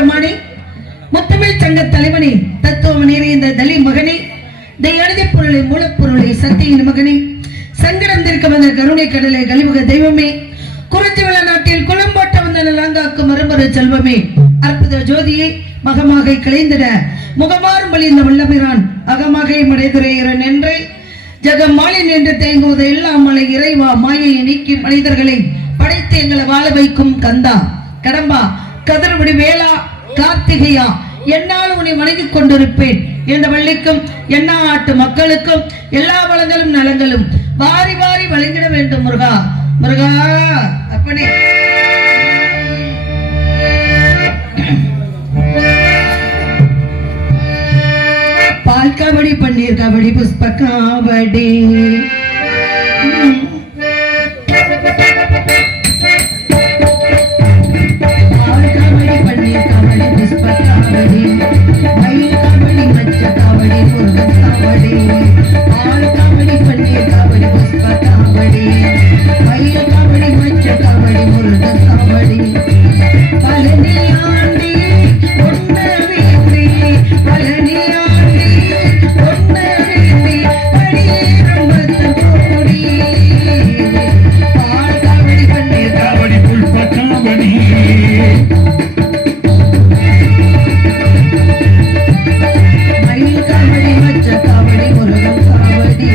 பெருமானே, முத்தமிழ் சங்க தலைவனே, தத்துவம் நிறைந்த தலி மகனே, எழுதி பொருளை மூலப்பொருளை சக்தியின் மகனே, சங்கடம் தீர்க்க வந்த கருணை கடலை கழிவுக தெய்வமே, குறிஞ்சி விழா நாட்டில் குளம்போட்ட வந்த நலாங்காக்கும் மறுமறு செல்வமே, அற்புத ஜோதியை மகமாக கிளைந்திட முகமாறும் வழி இந்த வல்லபிரான் அகமாக மடைதுரையிறன் என்றே ஜெகம் மாலின் என்று தேங்குவது இல்லாமலை இறைவா மாயையை நீக்கி மனிதர்களை படைத்து எங்களை வாழ வைக்கும் கந்தா கடம்பா கதிர்விடி வேளா கார்த்திகையா என்னால் உன்னை வணங்கிக் கொண்டிருப்பேன் என்ற வள்ளிக்கும் எண்ணா ஆட்டு மக்களுக்கும் எல்லா வளங்களும் நலங்களும் வாரி வாரி வழங்கிட வேண்டும் முருகா முருகா அப்பனே. பால் காவடி பன்னீர் காவடி புஷ்ப காவடி பால் காவடி பன்னீர் காவடி புஷ்ப காவடி மயில் காவடி மச்ச காவடி முருகன் காவடி பால் காவடி பன்னீர் காவடி புஷ்ப காவடி மயில் காவடி மச்ச காவடி முருகன் காவடி பழனி ஆண்டி ஒன்ன வேண்டி பழனி மயில் காவடி மச்ச காவடி முருகன் காவடி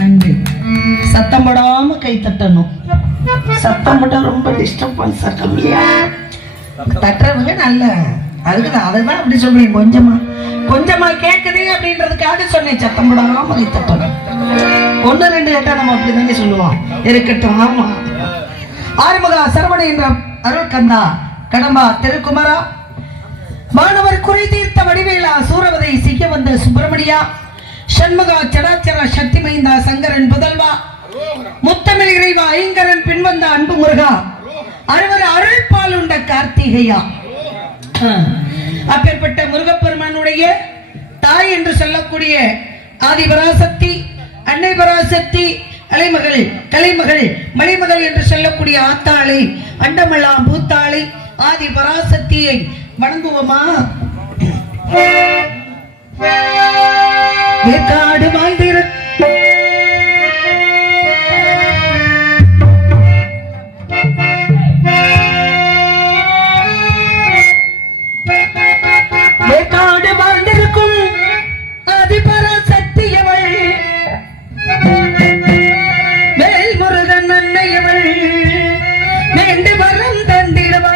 நன்றி. சத்தம் போடாம கை தட்டணும். சத்தம் போட்டா ரொம்ப டிஸ்டர்பன்ஸ் கம்மியா தட்டுறவங்க நல்ல. அதுக்கு அதுதான் அப்படி சொல்றேன். கொஞ்சமா கொஞ்சமா கேக்குது அப்படின்றதுக்காக சொன்னேன். சத்தம் போடாம கை தட்டணும். 1 2 கேட்டா நம்ம அப்படிதானே சொல்லுவோம். இருக்கட்டும். ஆமா. ஆறுமுக சரவண என்ற அருள் கந்தா கடம்பா திருக்குமரா மாணவர் குறை தீர்த்த வடிவேலா சூரவதை செய்ய வந்த சுப்பிரமணியா சண்முகா சடாச்சர சக்தி மைந்தா சங்கரன் புதல்வா முத்தமிழ் இறைவா ஐங்கரன் பின்வந்த அன்பு முருகா அறுவர் அருள் பாலுண்ட கார்த்திகையா. அப்பேற்பட்ட முருகப்பெருமானுடைய தாய் என்று சொல்லக்கூடிய ஆதிபராசக்தி அன்னை பராசக்தி அலைமகள் கலைமகள் மலைமகள் என்று சொல்லக்கூடிய ஆத்தாளை அண்டமல்லாம் பூத்தாளை ஆதி பராசக்தியை வணங்குவோமா? வேக்காடு வாழ்ந்திரு வேக்காடு வாழ்ந்திருக்கும் ஆதி பராசக்தியவள் வேல்முருகன் அன்னையவள் வேண்டு வரம் தந்திடுவா.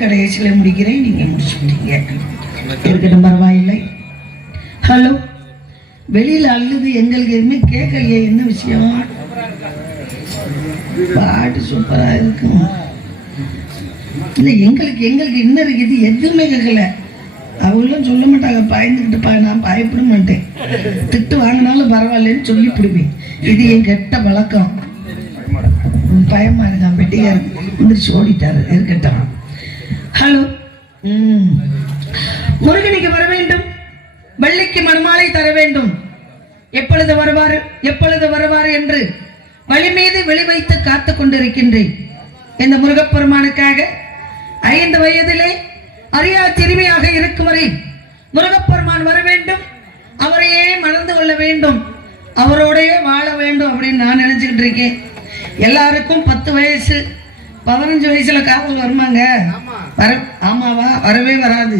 கடைசியில முடிக்கிறேன், நீங்க முடிச்சுட்டீங்க. இருக்கட்டும், பரவாயில்லை. ஹலோ, வெளியில அழுது எங்களுக்கு எதுவுமே கேட்கலையே, என்ன விஷயம்? பாட்டு சூப்பரா இருக்கும். இல்லை எங்களுக்கு இன்னும் இருக்குது எதுவுமே கேட்கல. அவங்களும் சொல்ல மாட்டாங்க பயந்துக்கிட்டுப்பா, நான் பயப்பட மாட்டேன், திட்டு வாங்கினாலும் பரவாயில்லன்னு சொல்லி பிடிப்பேன். இது என் கெட்ட பழக்கம். பயமா இருக்கான், பெட்டியா இருக்கு, ஓடிட்டாரு, இருக்கட்டும். ஹலோ, முருகனுக்கு வர வேண்டும், வள்ளிக்கு மணமாலை தர வேண்டும். எப்பொழுது வருவார் எப்பொழுது வருவார் என்று வழி மீது வெளி வைத்து காத்து கொண்டிருக்கின்றேன். இந்த முருகப்பெருமானுக்காக 5 வயதிலே அறியா சிறுமியாக இருக்கும் வரை முருகப்பெருமான் வர வேண்டும், அவரையே மணந்து கொள்ள வேண்டும், அவரோடையே வாழ வேண்டும் அப்படின்னு நான் நினைச்சுக்கிட்டு இருக்கேன். எல்லாருக்கும் 10 வயசு 15 வயசுல காதல் வருமாங்க? ஆமாவா? வரவே வராது.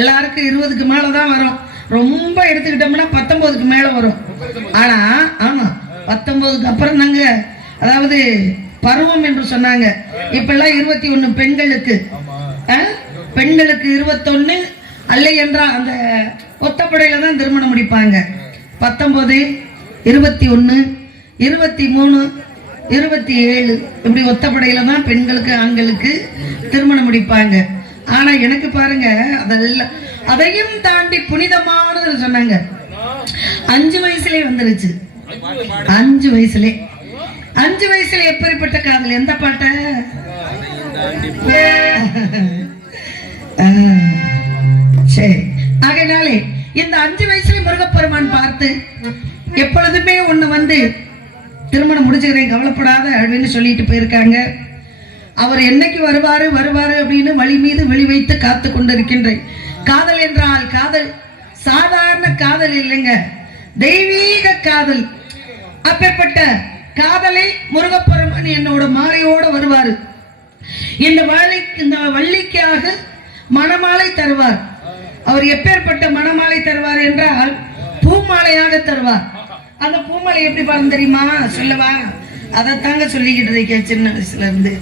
எல்லாருக்கும் 20க்கு மேலதான் வரும். ரொம்ப எடுத்துக்கிட்டோம்னா 19க்கு மேல வரும். ஆனா ஆமா, 19க்கு அப்புறம் நாங்க, அதாவது பருவம் என்று சொன்னாங்க. இப்பெல்லாம் 21 பெண்களுக்கு 21 அல்ல என்றால் அந்த ஒத்தப்படையில தான் திருமணம் முடிப்பாங்க. 19, 21, 23, 27 இப்படி ஒத்தப்படையில தான் பெண்களுக்கு ஆண்களுக்கு திருமணம் முடிப்பாங்க. ஆனா எனக்கு பாருங்க, அதெல்லாம் அதையும் தாண்டி புனிதமானது சொன்னாங்க. 5 வயசுலயே வந்துருச்சு. 5 வயசுல எப்படிப்பட்ட காதல்? எந்த பாட்ட? சரி, ஆகையினாலே இந்த 5 வயசுல முருகப்பெருமான் பார்த்து எப்பொழுதுமே ஒண்ணு வந்து திருமணம் முடிச்சுக்கிறேன் கவலைப்படாத அப்படின்னு சொல்லிட்டு போயிருக்காங்க. அவர் என்னைக்கு வருவாரு அப்படின்னு வழி மீது வெளி வைத்து காத்து கொண்டிருக்கின்றேன். காதல் என்றால் காதல் சாதாரண காதல் இல்லைங்க, தெய்வீக காதல். அப்பேற்பட்ட காதலை முருகப்பெருமான் என்னோட மாலையோட வருவாரு. இந்த வள்ளிக்காக மணமாலை தருவார். அவர் எப்பேற்பட்ட மணமாலை தருவார் என்றால் பூமாலையாக தருவார். அந்த பூமாலை எப்படி பாருங்க தெரியுமா? சொல்லவா? அதைத்தாங்க சொல்லிக்கிட்டு இருக்கேன் சின்ன வயசுல இருந்து.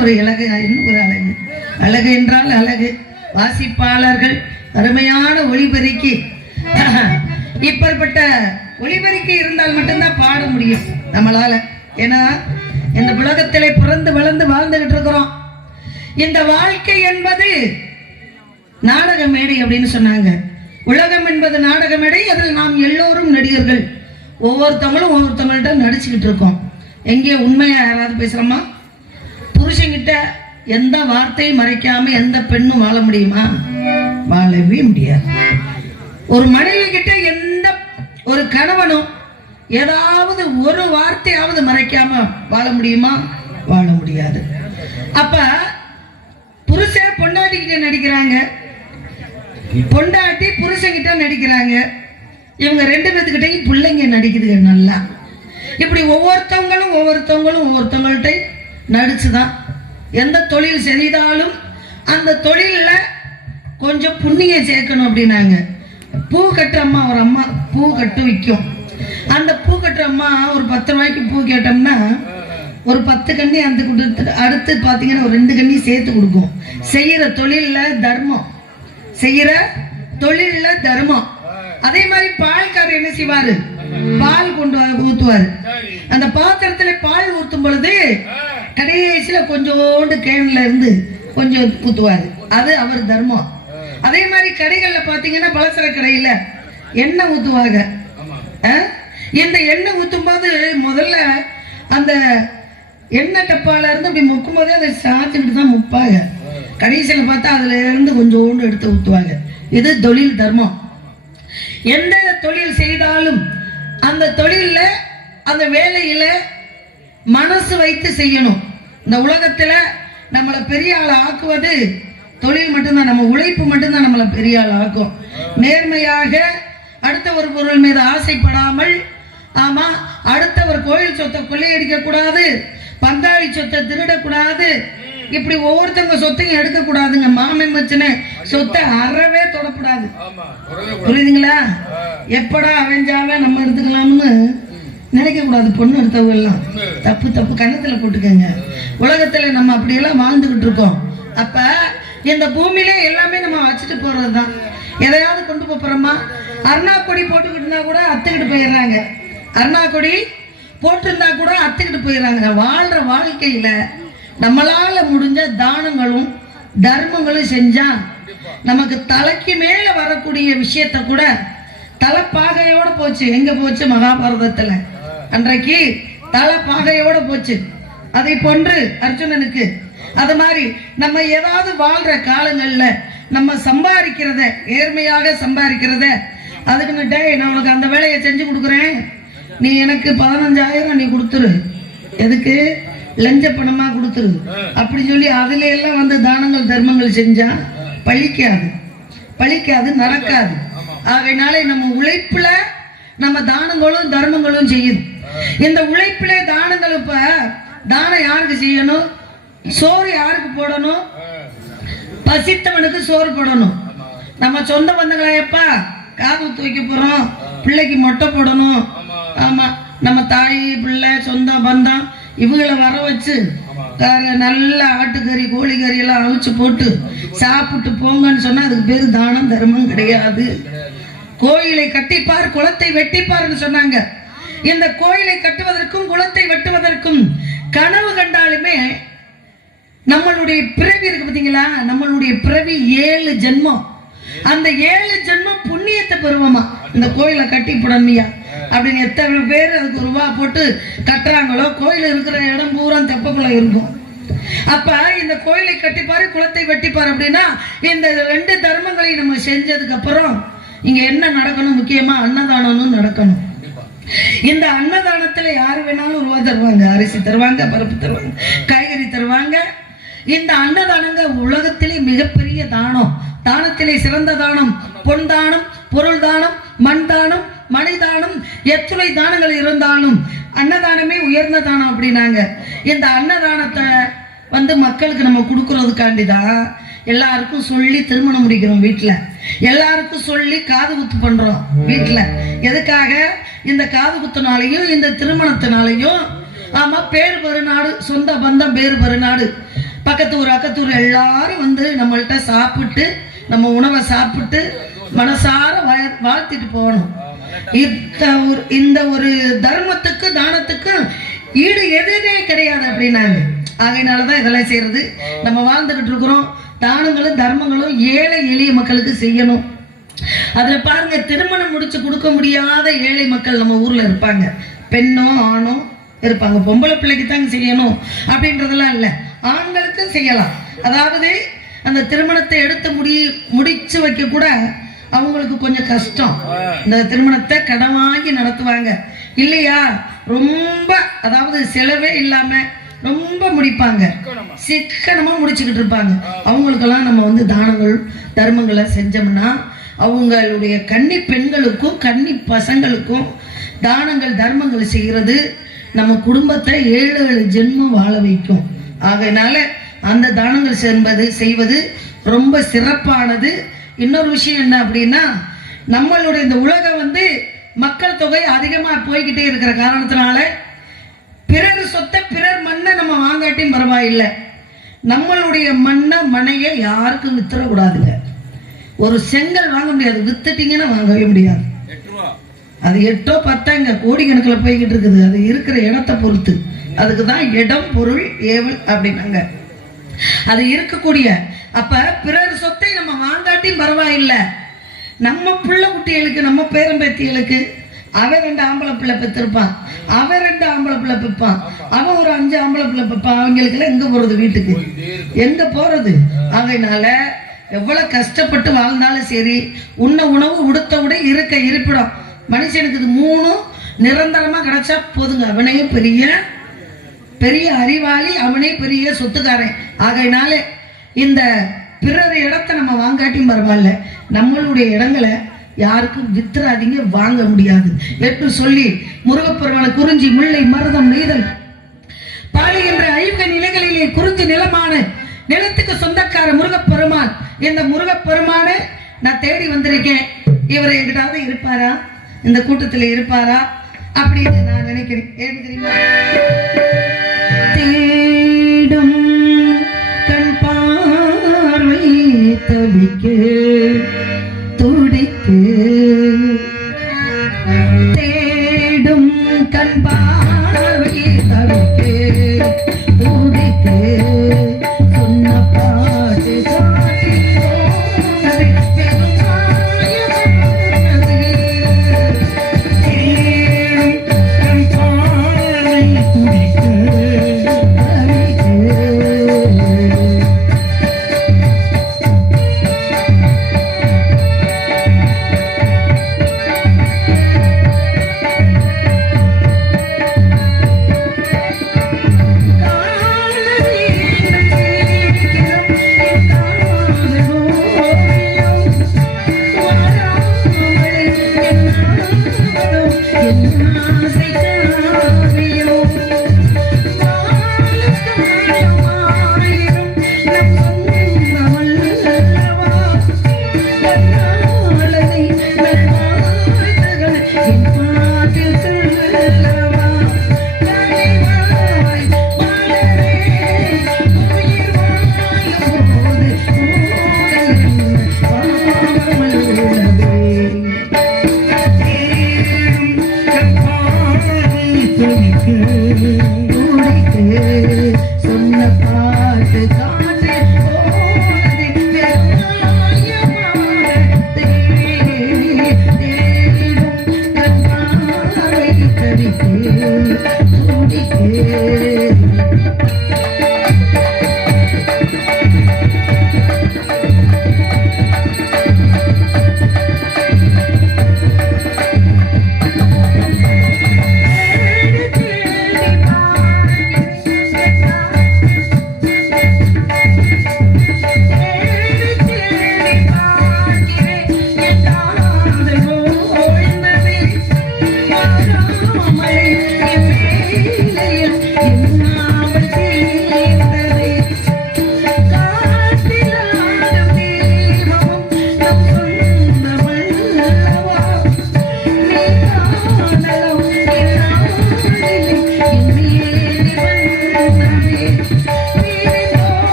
ஒரு அழகு, என்ன ஒரு அழகு! அழகு என்றால் அழகு. வாசிப்பாளர்கள் அருமையான ஒளிபெருக்கி, இப்பேற்பட்ட ஒளிபெருக்கி இருந்தால் மட்டும்தான் பாட முடியும் நம்மளால. ஏன்னா இந்த உலகத்திலே பிறந்து வளர்ந்து வாழ்ந்துகிட்டு இருக்கிறோம். இந்த வாழ்க்கை என்பது நாடக மேடை அப்படின்னு சொன்னாங்க. உலகம் என்பது நாடக மேடை, அதில் நாம் எல்லோரும் நடிகர்கள். ஒவ்வொருத்தவங்களும் ஒவ்வொருத்தவங்கள்ட்ட நடிச்சுக்கிட்டு இருக்கோம். எங்கே உண்மையா யாராவது பேசுறோமா? புருஷங்கிட்ட எந்த வார்த்தையும் மறைக்காம எந்த பெண்ணும் வாழ முடியுமா? வாழவே முடியாது. ஒரு மனைவி கிட்ட எந்த ஒரு கணவனும் ஏதாவது ஒரு வார்த்தையாவது மறைக்காம வாழ முடியுமா? வாழ முடியாது. அப்ப புருஷன் பொண்டாட்டிக்கிட்ட நடிக்கிறாங்க, பொண்டாட்டி புருஷன்கிட்ட நடிக்கிறாங்க. இவங்க ரெண்டு பேத்துக்கிட்டையும் பிள்ளைங்க நடிக்குதுங்க நல்லா. இப்படி ஒவ்வொருத்தவங்களும் ஒவ்வொருத்தவங்கள்ட்ட நடிச்சுதான் எந்த தொழில் செய்தாலும் அந்த தொழில கொஞ்சம் புண்ணியம் சேர்க்கணும் அப்படின்னாங்க. பூ கட்டுற அம்மா, ஒரு அம்மா பூ கட்டு விற்கும். அந்த பூ கட்டுற அம்மா ஒரு 10 ரூபாய்க்கு பூ கேட்டோம்னா ஒரு 10 கண்ணி அந்த கொடுத்து, அடுத்து பார்த்தீங்கன்னா ஒரு 2 கண்ணி சேர்த்து கொடுக்கும். செய்யற தொழில்ல தர்மம், செய்யற தொழில்ல தர்மம். அதே மாதிரி பால்காரர் என்ன செய்வாரு? பால் கொண்டு ஊத்துவாரு. அந்த பாத்திரத்துல பால் ஊத்தும் பொழுது கடைசியில கொஞ்சோண்டு கேன்ல இருந்து கொஞ்சம் ஊத்துவாரு. அது அவர் தர்மம். அதே மாதிரி கடைகள்ல பாத்தீங்கன்னா பலசர கடையில எண்ணெய் ஊத்துவாங்க. இந்த எண்ணெய் ஊத்தும் போது முதல்ல அந்த எண்ணெய் டப்பால இருந்து அப்படி முக்கும் போதே அதை சாத்திக்கிட்டு தான் முப்பாங்க. கடைசியில பார்த்தா அதுல இருந்து கொஞ்சோண்டு எடுத்து ஊத்துவாங்க. இது தொழில் தர்மம். எந்த தொழில் செய்தாலும் அந்த தொழில அந்த வேலையில மனசு வைத்து செய்யணும். இந்த உலகத்துல நம்மளை பெரிய ஆள் ஆக்குவது தொழில் மட்டும்தான். நம்ம உழைப்பு மட்டும்தான் நம்மளை பெரிய ஆள் ஆக்கும். நேர்மையாக அடுத்த ஒரு பொருள் மீது ஆசைப்படாமல், ஆமா, அடுத்தவர் கோயில் சொத்தை கொள்ளையடிக்க கூடாது, பங்காளி சொத்தை திருடக்கூடாது, இப்படி ஒவ்வொருத்தவங்க சொத்தையும் எடுக்க கூடாதுங்க. மாமன் மச்சனை சொத்தை அறவே தொடக்கூடாது. புரியுதுங்களா? எப்படா அவஞ்சாவே நம்ம எடுத்துக்கலாம்னு நினைக்க கூடாது. பொண்ணு எடுத்தவங்க எல்லாம் தப்பு கண்ணத்துல போட்டுக்கங்க. உலகத்துல நம்ம அப்படியெல்லாம் வாழ்ந்துகிட்டு இருக்கோம். அப்ப இந்த பூமியில எல்லாமே நம்ம வச்சுட்டு போறதுதான். எதையாவது கொண்டு போறோமா? அருணா கொடி போட்டுக்கிட்டு இருந்தா கூட அத்துக்கிட்டு போயிடுறாங்க. அருணா கொடி போட்டிருந்தா கூட அத்துக்கிட்டு போயிடுறாங்க. வாழ்ற வாழ்க்கையில நம்மளால முடிஞ்ச தானங்களும் தர்மங்களும் செஞ்சா நமக்கு தலைக்கு மேல வரக்கூடிய விஷயத்த கூட தலைப்பாகையோட போச்சு. எங்க போச்சு? மகாபாரதத்துல அன்றைக்கு தலைப்பாகையோட போச்சு. அதை போன்று அர்ஜுனனுக்கு அது மாதிரி நம்ம ஏதாவது வாழ்ற காலங்கள்ல நம்ம சம்பாதிக்கிறத, நேர்மையாக சம்பாதிக்கிறத, அதுக்குன்னுட்டே நான் உனக்கு அந்த வேலையை செஞ்சு கொடுக்குறேன், நீ எனக்கு 15,000 நீ கொடுத்துரு, எதுக்கு? லஞ்ச பணமா கொடுத்துரு அப்படி சொல்லி அதுல எல்லாம் வந்து தானங்கள் தர்மங்கள் செஞ்சா பழிக்காது, நடக்காது. ஆகையினால நம்ம உழைப்புல நம்ம தானங்களும் தர்மங்களும் செய்யணும். இந்த உழைப்புல தானங்கள், இப்ப தானம் யாருக்கு செய்யணும்? சோறு யாருக்கு போடணும்? பசித்தவனுக்கு சோறு போடணும். நம்ம சொந்த பந்தங்களா, எப்பா காது ஊத்து வைக்க போறோம், பிள்ளைக்கு மொட்டை போடணும், ஆமா, நம்ம தாய் பிள்ளை சொந்த பந்தம் இவங்களை வர வச்சு நல்ல ஆட்டுக்கறி கோழிக்கறி எல்லாம் அவிச்சு போட்டு சாப்பிட்டு போங்கன்னு சொன்னா அதுக்கு பேரு தானம் தர்மம் கிடையாது. கோயிலை கட்டிப்பார் குளத்தை வெட்டிப்பார்னு சொன்னாங்க. இந்த கோயிலை கட்டுவதற்கும் குளத்தை வெட்டுவதற்கும் கனவு கண்டாலுமே நம்மளுடைய பிறவி இருக்கு பார்த்தீங்களா? நம்மளுடைய பிறவி 7 ஜென்மம். அந்த 7 ஜென்மம் புண்ணியத்தை பெறுவோமா? இந்த கோயிலை கட்டி போடணுமையா அப்படின்னு எத்தனை பேர் அதுக்கு ரூபா போட்டு கட்டுறாங்களோ, கோயில் இருக்கிற இடம் பூரா தெப்பக்குள்ள இருக்கும். அப்ப இந்த கோயிலை கட்டிப்பாரு குளத்தை வெட்டிப்பாரு அப்படின்னா இந்த 2 தர்மங்களை நம்ம செஞ்சதுக்கு அப்புறம் இங்க என்ன நடக்கணும்? முக்கியமா அன்னதானம் நடக்கணும். இந்த அன்னதானத்துல யாரு வேணாலும் ரூபா தருவாங்க, அரிசி தருவாங்க, பருப்பு தருவாங்க, காய்கறி தருவாங்க. இந்த அன்னதானங்க உலகத்திலே மிகப்பெரிய தானம். தானத்திலே சிறந்த தானம் பொன் தானம், பொருள் தானம், மண் தானம், மணி தானம். எத்தனை தானங்கள் இருந்தாலும் அன்னதானமே உயர்ந்த தானம் அப்படின்னாங்க. இந்த அன்னதானத்தை வந்து மக்களுக்கு நம்ம கொடுக்கறதுக்காண்டிதான் எல்லாருக்கும் சொல்லி திருமணம் முடிக்கிறோம் வீட்டுல, எல்லாருக்கும் சொல்லி காது குத்து பண்றோம் வீட்டுல. எதுக்காக? இந்த காது குத்துனாலையும் இந்த திருமணத்தினாலையும், ஆமா, பேரு பெருநாடு, சொந்த பந்தம் பேரு பெருநாடு. பக்கத்தூர் அக்கத்தூர் எல்லாரும் வந்து நம்மள்கிட்ட சாப்பிட்டு நம்ம உணவை சாப்பிட்டு மனசார வாழ்த்திட்டு போகணும். இந்த ஒரு தர்மத்துக்கு தானத்துக்கு ஈடு எதுவுமே கிடையாது அப்படின்னாங்க. ஆகையினாலதான் இதெல்லாம் செய்யறது. நம்ம வாழ்ந்துகிட்டு இருக்கிறோம். தானங்களும் தர்மங்களும் ஏழை எளிய மக்களுக்கு செய்யணும். அதுல பாருங்க, திருமணம் முடிச்சு கொடுக்க முடியாத ஏழை மக்கள் நம்ம ஊர்ல இருப்பாங்க. பெண்ணோ ஆணோ இருப்பாங்க. பொம்பளை பிள்ளைக்கு தாங்க செய்யணும் அப்படின்றதெல்லாம் இல்லை, ஆண்களுக்கும் செய்யலாம். அதாவது அந்த திருமணத்தை எடுத்து முடிச்சு வைக்க கூட அவங்களுக்கு கொஞ்சம் கஷ்டம். இந்த திருமணத்தை கடன் வாங்கி நடத்துவாங்க இல்லையா, ரொம்ப அதாவது செலவே இல்லாம ரொம்ப முடிப்பாங்க, சிக்கனமா முடிச்சுக்கிட்டு இருப்பாங்க. அவங்களுக்கெல்லாம் நம்ம வந்து தானங்கள் தர்மங்களை செஞ்சோம்னா அவங்களுடைய கன்னி பெண்களுக்கும் கன்னி பசங்களுக்கும் தானங்கள் தர்மங்கள் செய்கிறது நம்ம குடும்பத்தை 7 ஜென்மம் வாழ வைக்கும். ஆகையினால அந்த தானங்கள் செய்வது ரொம்ப சிறப்பானது. இன்னொரு விஷயம் என்ன அப்படின்னா, நம்மளுடைய இந்த உலகம் வந்து மக்கள் தொகை அதிகமா போய்கிட்டே இருக்கிற காரணத்தினால பிறர் சொத்தை பிறர் மண்ணை நம்ம வாங்காட்டியும் பரவாயில்லை, நம்மளுடைய மண்ணை மனையை யாருக்கும் வித்துறக்கூடாதுங்க. ஒரு செங்கல் வாங்க முடியாது, வித்துட்டீங்கன்னா வாங்கவே முடியாது. அது 8 10 கோடிக்கணக்கில் போய்கிட்டு இருக்குது. அது இருக்கிற இடத்தை பொறுத்து. அதுக்கு தான் இடம் பொருள் ஏவல் அப்படின்னாங்க. அது இருக்கக்கூடிய அப்ப பிறர் சொத்தை நம்ம வாங்காட்டியும் பரவாயில்லை, நம்ம பிள்ளை குட்டிகளுக்கு நம்ம பேரம்பேத்திகளுக்கு அவன் 2 ஆம்பளை பிள்ளை பெற்றிருப்பான், அவன் 2 ஆம்பளை பிள்ளை பெற்பான், அவன் ஒரு 5 ஆம்பளை பிள்ளை பெற்பான். அவங்களுக்கு எல்லாம் எங்க போறது, வீட்டுக்கு எங்க போறது? அதனால எவ்வளவு கஷ்டப்பட்டு வாழ்ந்தாலும் சரி, உண்ண உணவு உடுத்த உடை இருக்க இருப்பிடம் மனுஷனுக்கு இது 3 நிரந்தரமா கிடைச்சா போதுங்க. அவனையே பெரிய பெரிய அறிவாளி, அவனே பெரிய சொத்துக்காரன். ஆகையினால இந்த பிறர் இடத்தை நம்ம வாங்காட்டியும் பரவாயில்ல, நம்மளுடைய இடங்களை யாருக்கும் வித்துறாதீங்க, வாங்க முடியாது என்று சொல்லி முருகப்பெருமான குறிஞ்சி முல்லை மருதம் நெய்தல் பாடுகின்ற 5 நிலைகளிலே குறிஞ்சி நிலமான நிலத்துக்கு சொந்தக்கார முருகப்பெருமான். இந்த முருகப்பெருமானை நான் தேடி வந்திருக்கேன். இவரை எங்கிட்டாவது இருப்பாரா, இந்த கூட்டத்தில் இருப்பாரா அப்படின்னு நான் நினைக்கிறேன். ஏன்னு தெரியுமா, தேடும் கண் பார்வை தவிக்க துடிக்க, தேடும் கண் பார்வை தவிக்க துடிக்க, சொன்ன பாட்டு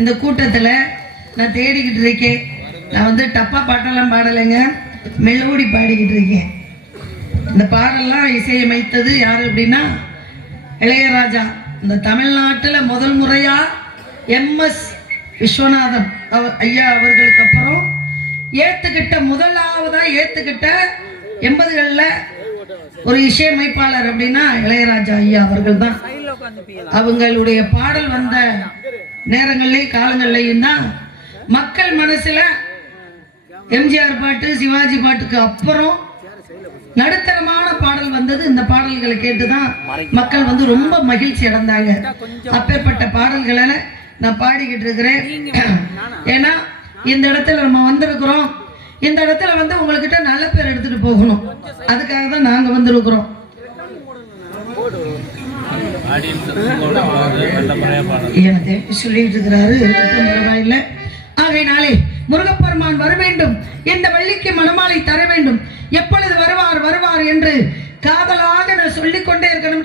இந்த கூட்டத்துல நான் தேடிக்கிட்டு இருக்கேன். நான் வந்து டப்பா பாட்டெல்லாம் பாடலைங்க, மெலோடி பாடிக்கிட்டு இருக்கேன். இந்த பாடலாம் இசையமைத்தது யாரு அப்படின்னா இளையராஜா. இந்த தமிழ்நாட்டுல முதல் முறையா MS விஸ்வநாதன் ஐயா அவர்களுக்கு அப்புறம் முதலாவதா ஏத்துக்கிட்ட 80களில் ஒரு இசையமைப்பாளர் அப்படின்னா இளையராஜா ஐயா அவர்கள் தான். அவங்களுடைய பாடல் வந்த நேரங்கள்லயும் காலங்கள்லயும் தான் மக்கள் மனசுல எம்ஜிஆர் பாட்டு, சிவாஜி பாட்டுக்கு அப்புறம் நடுத்தரமான பாடல் வந்தது. இந்த பாடல்களை கேட்டுதான் மக்கள் வந்து ரொம்ப மகிழ்ச்சி அடைந்தாங்க. அப்பேற்பட்ட பாடல்களை நான் பாடிக்கிட்டு இருக்கிறேன். ஏன்னா இந்த இடத்துல நம்ம வந்திருக்கிறோம், இந்த இடத்துல வந்து உங்ககிட்ட நல்ல பேர் எடுத்துட்டு போகணும், அதுக்காக தான் நாங்க வந்திருக்கிறோம். எனக்கு சொல்லிட்டு இருக்கிறாரு, பரவாயில்லை. ஆகையினாலே முருகப்பெருமான் வர வேண்டும், இந்த வள்ளிக்கு மணமாலை தர வேண்டும், எப்பொழுது வருவார் வருவார் என்று காதலாக நான் சொல்லிக்கொண்டே இருக்கணும்.